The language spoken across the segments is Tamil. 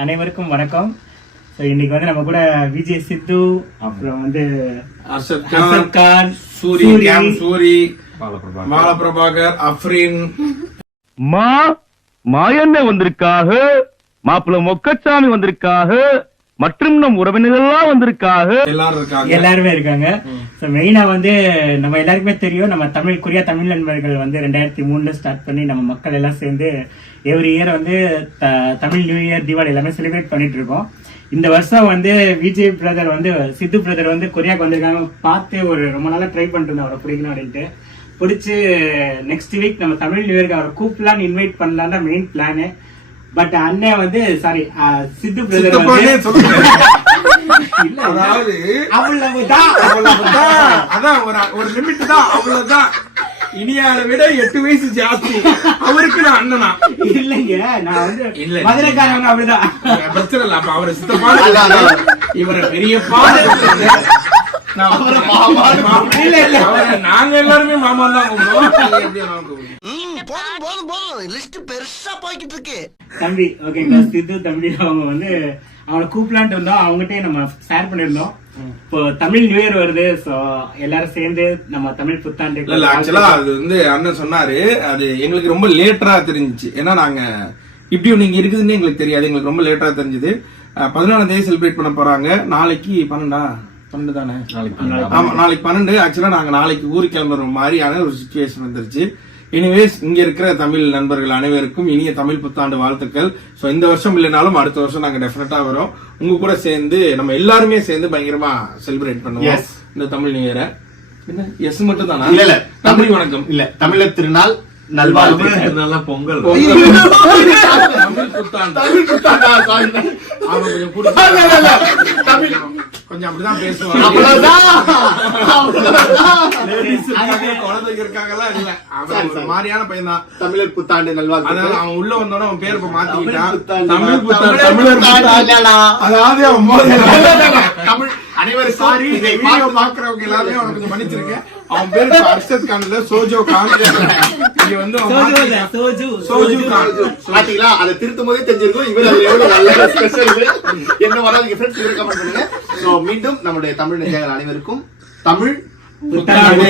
அனைவருக்கும் வணக்கம். இன்னைக்கு வந்து நம்ம கூட விஜய் சித்து, அப்புறம் வந்து அர்ஷத் கான், சூரி, மாலபிரபாகர், அஃப்ரின், மாயண்ண வந்திருக்காக, மாப்பிள்ள மொக்கச்சாமி வந்திருக்காக, மற்றும் நம் உறவினர்கள்லாம் வந்திருக்காக, எல்லாருமே இருக்காங்க. மெயினா வந்து நம்ம எல்லாருக்குமே தெரியும், நம்ம கொரியா தமிழ் நண்பர்கள் வந்து 2003 ஸ்டார்ட் பண்ணி நம்ம மக்கள் எல்லாம் சேர்ந்து எவ்ரி இயர் வந்து தமிழ் நியூ இயர், தீபாவளி எல்லாமே செலிப்ரேட் பண்ணிட்டு இருக்கோம். இந்த வருஷம் வந்து விஜய் பிரதர் வந்து சித்து பிரதர் வந்து கொரியாவுக்கு வந்திருக்காங்க. பார்த்து ஒரு ரொம்ப நாளா ட்ரை பண்ணிட்டு அவரை பிடிக்கணும் அப்படின்ட்டு பிடிச்சி நெக்ஸ்ட் வீக் நம்ம தமிழ் நியூ இயர்க்கு அவரை கூப்பிடலான்னு இன்வைட் பண்ணலான்னு தான் மெயின் பிளானு. பட் அண்ணன் வந்து சாரி சித்து பிரதர் அதாவது அதான் ஒரு லிமிட் தான், அவ்வளவுதான். இனியால விட 8 வயசு ஜாஸ்தி. அவருக்கு நான் அண்ணனா இல்லைங்க, நான் வந்து மதுரைக்காரங்க அப்படிதான். பிரச்சனை இல்ல. அப்ப அவரை சித்தப்பா, இவரை பெரியப்பா, நாங்க எல்லாருமே மாமா தான் தம்பி. ஓகேங்களா, சித்து தம்பி அவங்க வந்து அவனை கூப்பிடலான்ட்டு இருந்தோம். அவங்ககிட்டயே நம்ம ஷேர் பண்ணிருந்தோம். இப்போ தமிழ் நியூ இயர் வருது, சோ எல்லாரும் சேர்ந்து நம்ம தமிழ் புத்தாண்டு. இல்ல ஆக்சுவலா அது வந்து அண்ணன் சொன்னாரு, அது எங்களுக்கு ரொம்ப லேட்டரா தெரிஞ்சிச்சு. ஏன்னா நாங்க இப்படி நீங்க இருக்குதுன்னு எங்களுக்கு தெரியாது, எங்களுக்கு ரொம்ப லேட்டரா தெரிஞ்சது. 14ஆம் தேதி செலிப்ரேட் பண்ண போறாங்க. நாளைக்கு 12 தானே? ஆமா, நாளைக்கு 12. ஆக்சுவலா நாங்க நாளைக்கு ஊருக்கு கிளம்புற மாதிரியான ஒரு சிச்சுவேஷன் வந்துருச்சு. எனிவேஸ், இங்க இருக்கிற தமிழ் நண்பர்கள் அனைவருக்கும் இனிய தமிழ் புத்தாண்டு வாழ்த்துக்கள். சோ இந்த வருஷம் இல்லைனாலும் அடுத்த வருஷம் நாங்க டெஃபினட்டா வரோம். உங்க கூட சேர்ந்து நம்ம எல்லாருமே சேர்ந்து பயங்கரமா செலிப்ரேட் பண்ணுவோம் இந்த தமிழ் நியூ இயரை. என்ன எஸ் மட்டும் தானா? இல்ல தமிழ் வணக்கம் இல்ல, தமிழர் திருநாள் நல்வாழ்த்துக்கள், பொங்கல், தமிழ் புத்தாண்டு. கொஞ்சம் அப்படிதான் பேசுவாங்க. குழந்தைங்க இருக்காங்கலாம் இல்ல, அவன் மாதிரியான பையன் தான். தமிழர் புத்தாண்டு நல்வாழ்த்துக்கள். அதாவது அவன் உள்ள வந்தோட அவன் பேர் இப்ப மாத்திக்கிட்டான். தமிழ் புத்தாண்டு, தமிழர் அதாவது அவன் தமிழ் அனைவரும் சாரி, வீடியோ பாக்குறவங்க எல்லாருமே அவனுக்கு கொஞ்சம் மன்னிச்சிருக்கேன். அவன் பேரு அர்ஷத் கான் இல்ல, சோஜோ கான். இங்க வந்து சோஜு கான். பாத்தீங்களா, அதை திருத்தும் போதே தெரிஞ்சிருக்கும் இவர் எவ்வளவு நல்ல ஸ்பெஷல். என்ன வராது ஃப்ரெண்ட்ஸ், இவரை கமெண்ட் பண்ணுங்க. சோ மீண்டும் நம்முடைய தமிழ் நெஞ்சங்கள் அனைவருக்கும் தமிழ் புத்தாண்டு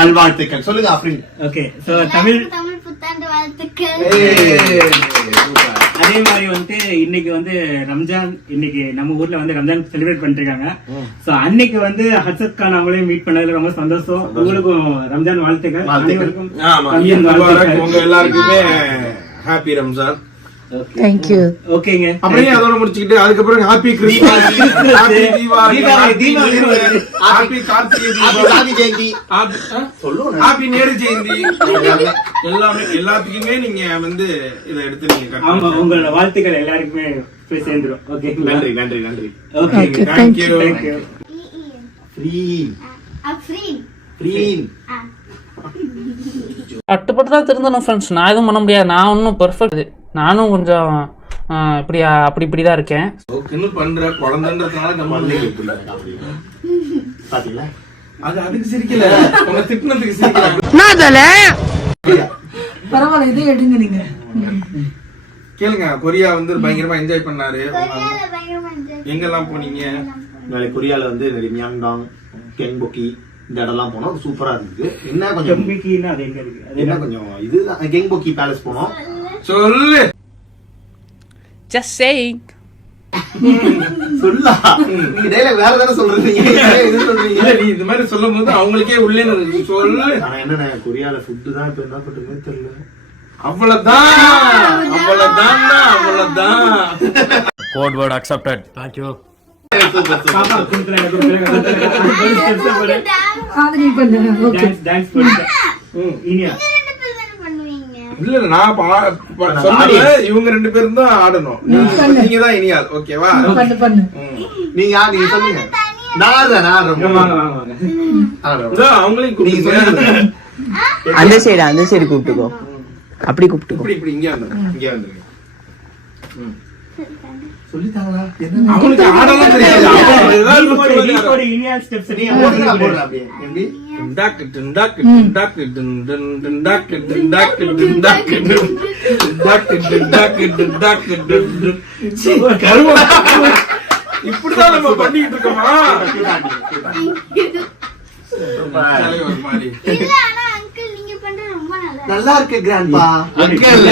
நல்வாழ்த்துக்கள் சொல்லுங்க அஃப்ரின். ஓகே, சோ தமிழ் புத்தாண்டு வாழ்த்துக்கள். அதே மாதிரி வந்து இன்னைக்கு வந்து ரம்ஜான், இன்னைக்கு நம்ம ஊர்ல வந்து ரம்ஜான் செலிப்ரேட் பண்ணிட்டு இருக்காங்க. சோ அன்னைக்கு வந்து அர்ஷத் கான் அவங்களையும் மீட் பண்ணதுல ரொம்ப சந்தோஷம். உங்களுக்கும் ரம்ஜான் வாழ்த்துக்கள். அனைவருக்கும் உங்க எல்லாருக்குமே ஹாப்பி ரம்ஜான். Thank you. ஓகேங்க, அப்படியே அதோட முடிச்சுக்கிட்டு அதுக்கப்புறம் happy Christmas, happy Deepavali, happy Karthigai Jayanthi, happy Nehru Jayanthi, எல்லாமே எல்லாத்துக்குமே நீங்க வந்து இதை எடுத்து நீங்க உங்களோட வாழ்த்துக்கள் எல்லாருக்குமே போய் சேர்ந்துரும். ஓகே, நன்றி நன்றி நன்றி. Okay, thank you. கட்டுப்பட்டு தான் திருந்தணும் ஃப்ரெண்ட்ஸ். நான் எதுவும் பண்ண முடியாது, நான் ஒன்றும் பெர்ஃபெக்ட். நானும் கொஞ்சம் இப்படிதான் இருக்கேன். பண்ற குழந்தைன்றதுனால நம்ம பாத்தீங்களா, அது அதுக்கு சிரிக்கல, உங்க திட்டினதுக்கு சிரிக்கல. பரவாயில்ல, இதே எடுங்க நீங்க. கேளுங்க, கொரியா வந்து பயங்கரமா என்ஜாய் பண்ணாரு. எங்கெல்லாம் போனீங்க? கொரியால வந்து மியாங்டாங், கெங்பொக்கி இந்த இடம்லாம் போனோம். சூப்பரா இருந்தது. என்ன கொஞ்சம் என்ன கொஞ்சம் இது கெங்பொக்கி பேலஸ் போனோம். சொல்லு, ஜஸ்ட் சேயிங். சொல்லா, நீங்க டேலாக் வேற தான சொல்றீங்க. இது சொல்றீங்க இல்ல, நீ இந்த மாதிரி சொல்லும்போது அவங்களுக்கே உள்ளே சொல்லு. ஆனா என்ன, கொரியால ஃபுட் தான் இப்ப என்ன பண்றதுன்னு தெரியல. அவ்வளவுதான் அவ்வளவுதான் அவ்வளவுதான். Code word accepted. Thank you. இல்ல நான் சொன்னல, இவங்க 2 பேரும் தான் ஆடணும். நீங்க தான் இனியால். ஓகேவா? நீங்க நீங்க சொல்லுங்க. அவங்களையும் கூப்பிடுங்க. அந்த சைடு கூப்பிட்டுக்கோ. அப்படி கூப்பிட்டுக்கோ. இப்படி இங்க வந்துருங்க. சொல்லிட்டாங்களா? அவங்களுக்கு ஆடலாம் தெரியாது. டுண்டாக்கு டுண்டாக்கு டுண்டாக்கு டுன் டுன் டுண்டாக்கு டுண்டாக்கு டுண்டாக்கு டுன் டுண்டாக்கு டுண்டாக்கு டுண்டாக்கு டுன் டுன். சீ, கருமம். இப்படிதான் நம்ம பண்ணிட்டு இருக்கோமா? தலைவர் ஒரு மாதிரி. இல்ல ஆனா அங்கிள் நீங்க பண்ற ரொம்ப நல்லா நல்லா இருக்கு கிராண்ட்பா. அங்கிள்.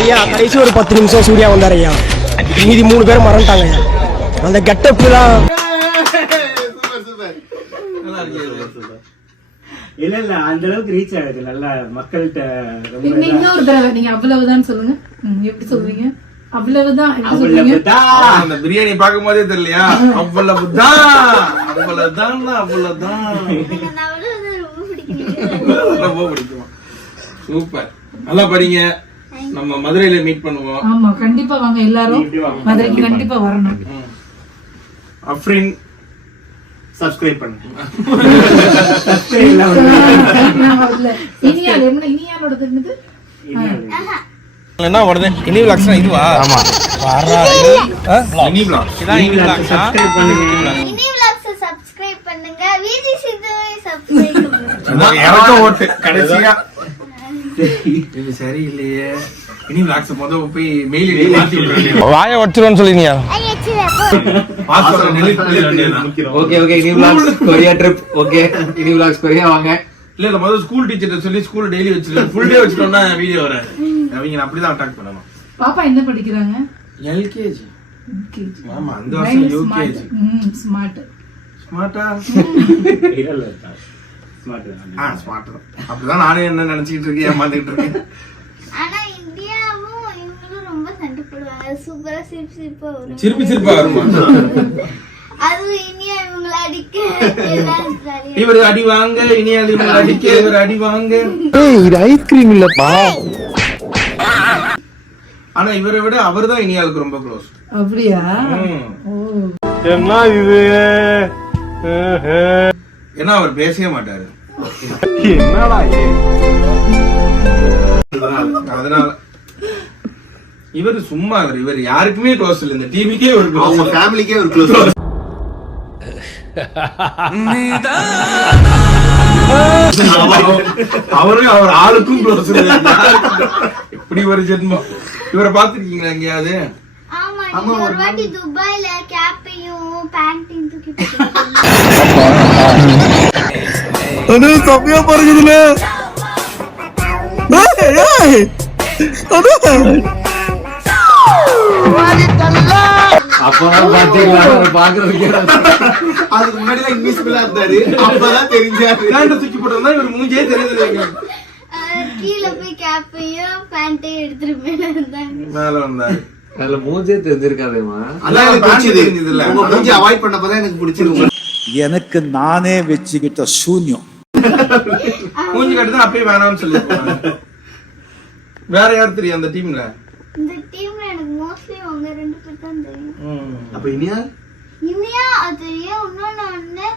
ஐயா கடைசி ஒரு 10 நிமிஷம் சூர்யா வந்தார் ஐயா. மீதி 3 பேரும் மறந்துட்டாங்க ஐயா. அந்த கெட்டப்பு தான். நல்லா இருக்கு. இல்ல அந்த அளவுக்கு ரீச் ஆகுது நல்லா மக்கள்கிட்ட ரொம்ப இன்னொரு தடவை நீங்க அவ்வளவுதான் சொல்லுங்க. எப்படி சொல்லுவீங்க? அவ்வளவுதான் எப்படி சொல்லுவீங்க? அவ்வளவுதான். அந்த பிரியாணி பார்க்கும் போதே தெரியலையா? அவ்வளவுதான் அவ்வளவுதான் அவ்வளவுதான். ரொம்ப பிடிக்கும். ரொம்ப பிடிக்கும். சூப்பர். நல்லா படிங்க. நம்ம மதுரையில மீட் பண்ணுவோம். ஆமா கண்டிப்பா வாங்க எல்லாரும் மதுரைக்கு கண்டிப்பா வரணும். அஃப்ரின் சப்ஸ்கிரைப் பண்ணுங்க. இனியாலோடது என்னது? என்ன வருது இனி விளாக்ஸ்னா இதுவா? ஆமா மினி vlog. இதான் மினி vlog. சப்ஸ்கிரைப் பண்ணுங்க. இனி vlogs சப்ஸ்கிரைப் பண்ணுங்க. வீதி சிந்துவை சப்ஸ்கிரைப் பண்ணுங்க. அதான் எனக்கு ஓட்டு கடைசியா. இது சரியில்லையே. இனி vlogs முத போய் மெயில் ஐடி மாத்தி விட்டுறேன். வாயை வச்சிருவேன்னு சொல்லிங்க. பாஸ்வேர்ட் delete பண்ணிட வேண்டியதுதான். ஓகே ஓகே இனி vlogs கொரியா ட்ரிப். ஓகே இனி vlogs கொரியா வாங்க. இல்ல முதல்ல ஸ்கூல் டீச்சர்ட்ட சொல்லி ஸ்கூல் டெய்லி வச்சிருக்கேன். ஃபுல் டே வச்சிட்டோம்னா வீடியோ வராது. அவங்க அப்படிதான் அட்டாக் பண்ணணும். பாப்பா என்ன படிக்கிறாங்க? எல்கேஜி. ஆமா அந்த வருஷம் யூகேஜி. ஸ்மார்ட். ஸ்மார்ட்டா? இல்ல ஸ்மார்ட் தான். ஸ்மார்ட் தான். அப்படிதான் நானே என்ன நினைச்சிட்டு இருக்கேன், ஏமாந்துட்டு இருக்கேன். ஆனா இந்தியாவும் இவங்களும் ரொம்ப சண்டை போடுவாங்க. சூப்பரா சிரிப்பா வரும். சிரிப்பா வருமா? அதுவும் இனியா இவங்களை அடிக்க எல்லாம் ஜாலியா. இவர் அடி வாங்க, இனியா இவங்க அடிக்க, இவர் அடி வாங்க. இது ஐஸ்கிரீம் இல்லப்பா. ஆனா இவரை விட அவர்தான் இனியாவுக்கு ரொம்ப க்ளோஸ். அப்படியா? என்ன இது? ஏன்னா அவர் பேசவே மாட்டாரு. என்னடா அதனால இவர் சும்மா இவர் யாருக்குமே க்ளோஸ் இல்ல. இந்த டிவிக்கே ஒரு அவங்க க்ளோஸ். ஃபேமிலிக்கே ஒரு க்ளோஸ். அவரும் அவர் ஆளுக்கும் க்ளோஸ் இல்ல. இப்படி ஒரு ஜென்மம். இவரை பாத்துருக்கீங்களா எங்கேயாவது? ஆமா நீங்க ஒரு வாட்டி துபாய்ல கேப்பையும் பேண்டையும் தூக்கி போட்டீங்க. அது கம்மியா பாருங்கதுல. அப்பதான் பாத்தீங்களா பாக்குறதுக்கு அதுக்கு முன்னாடி தான் இன்விசிபிளா இருந்தாரு. அப்பதான் தெரிஞ்சாரு. பேண்ட தூக்கி போட்டோம்னா இவர் மூஞ்சே தெரியுது. கீழே போய் கேப்பையும் பேண்டையும் எடுத்துட்டு மேல இருந்தாங்க. மேல வந்தாரு. அதுல மூஞ்சே தெரிஞ்சிருக்காதேமா. அதான் எனக்கு பிடிச்சது. உங்க மூஞ்சி அவாய்ட் பண்ணப்பதான் எனக்கு பிடிச்சிருக்கு. எனக்கு நானே வச்சுக்கிட்ட சூன்யம். மூஞ்சி கட்டுதான் அப்பயே வேணாம்னு சொல்லி வேற யார் தெரியும் அந்த டீம்ல? இந்த டீம்ல எனக்கு மோஸ்ட்லி அவங்க 2 பேர் தான் தெரியும். அப்ப இனியா இனியா அது ஏன் இன்னொன்னு ஒண்ணு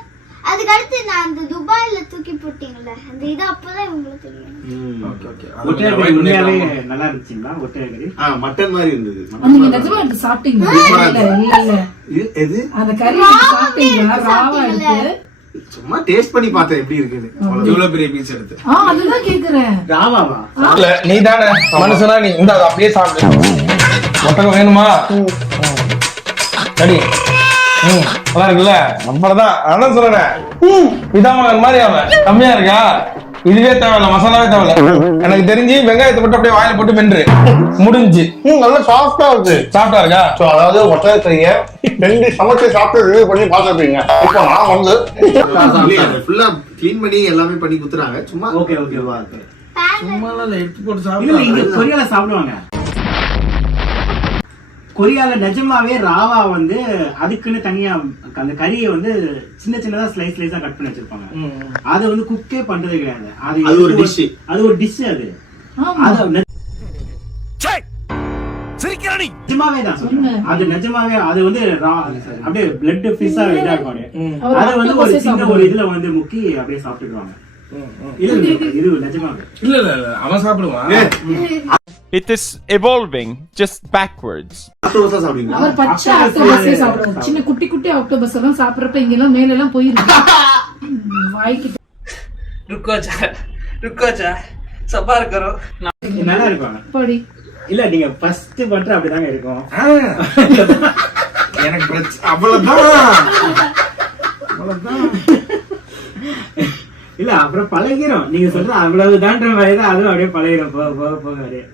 அதுக்கு அடுத்து நான் அந்த துபாயில தூக்கி போட்டீங்கல்ல அந்த இது அப்பதான் இவங்களுக்கு தெரியும். Okay okay. ஒற்றையடி உண்மையாவே நல்லா இருந்துச்சுங்களா? ஒற்றையடி மட்டன் மாதிரி இருந்தது. நீங்க நிஜமா எனக்கு சாப்பிட்டீங்களா? இல்ல எது அந்த கறி சாப்பிட்டீங்களா? ராவா எடுத்து சும்மா டேஸ்ட் பண்ணி பார்த்தேன் எப்படி இருக்குன்னு. இவ்வளவு பெரிய பீஸ் எடுத்து. அதுதான் கேக்குறேன். ராவாவா? இல்ல நீ தானே மனுஷனா நீ இந்த அப்படியே சாப்பிடு. ஒட்டகம் வேணுமா? சரி நல்லா இருக்குல்ல? நம்மளதான் அதான் சொல்றேன். இதான் மாதிரி அவன் கம்மியா இருக்கா? இதுவே தேவையில்ல, மசாலாவே தேவையில்ல. எனக்கு தெரிஞ்சு வெங்காயத்தை மட்டும் அப்படியே வாயில போட்டு மென்று முடிஞ்சு. நல்லா சாஃப்டா இருக்கு. சாஃப்டா இருக்கா? அதாவது ஒற்றைய ரெண்டு சமைச்சு சாப்பிட்டு ரிவ்யூ பண்ணி பார்த்துருப்பீங்க. இப்போ நான் வந்து ஃபுல்லா கிளீன் பண்ணி எல்லாமே பண்ணி குத்துறாங்க. சும்மா ஓகே ஓகே வா. சும்மா எடுத்து போட்டு இல்ல இங்க சாப்பிடு. கொரியால சாப்பிடுவாங்க. கொரியால நிஜமாவே ராவா வந்து அதுக்குன்னு தனியா அந்த கறியை வந்து சின்ன சின்னதா ஸ்லைஸ் ஸ்லைஸா கட் பண்ணி வச்சிருப்பாங்க. அது வந்து குக்கே பண்றது கிடையாது. அது ஒரு டிஷ். அது ஒரு டிஷ். அது நிஜமாவே தான் சொல்றேன். அது நிஜமாவே அது வந்து அப்படியே பிளட் ஃபிஷ்ஷா இதா இருக்கும். அது வந்து ஒரு சின்ன ஒரு இதுல வந்து முக்கி அப்படியே சாப்பிட்டுருவாங்க. இது நிஜமாவே இல்ல இல்ல அவன் சாப்பிடுவான். It is evolving just backwards. ஆக்டோபஸா சாப்பிடுவீங்களா? அவர் பச்சை ஆக்டோபஸே சாப்பிடுவார். சின்ன குட்டி குட்டி ஆக்டோபஸ் எல்லாம் சாப்பிடுறப்ப இங்கெல்லாம் மேல எல்லாம் போயிருக்கு. வாய்க்கு ருக்கோச்சா சபார் கரோ. நல்லா இருக்கும். படி. இல்ல நீங்க ஃபர்ஸ்ட் பண்ற அப்படிதாங்க இருக்கும். எனக்கு பிரச்சனை அவ்வளவுதான். இல்ல அப்புறம் பழகிரும். நீங்க சொல்ற அவ்வளவுதான்ற மாதிரி தான் அதுவும் அப்படியே பழகிரும். போக போக போக அப்படியே.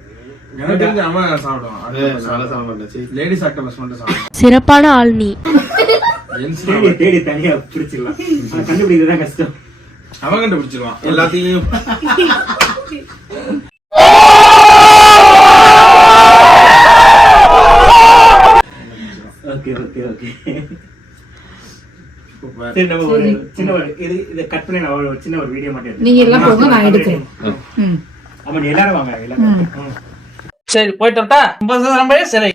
எனக்கு தெரிஞ்ச அம்மா சாப்பிடுவான். சாப்பிட மாட்டேன். லேடிஸ் ஆக்டோபஸ் மட்டும் சாப்பிடுவான். சிறப்பான ஆள் நீ. தேடி தேடி தனியா பிடிச்சிடலாம். கண்டுபிடிக்கிறதுதான் கஷ்டம். அவன் கண்டுபிடிச்சிருவான் எல்லாத்தையும். Okay okay okay. சரி நம்ம ஒரு சின்ன ஒரு இது கட் பண்ணி நான் ஒரு சின்ன ஒரு வீடியோ மட்டும் எடுத்து. நீங்க எல்லாம் போங்க நான் எடுக்கிறேன். ஆமா நீ எல்லாரும் வாங்க எல்லாரும். சரி போயிட்டு வரட்டா? ரொம்ப சரி.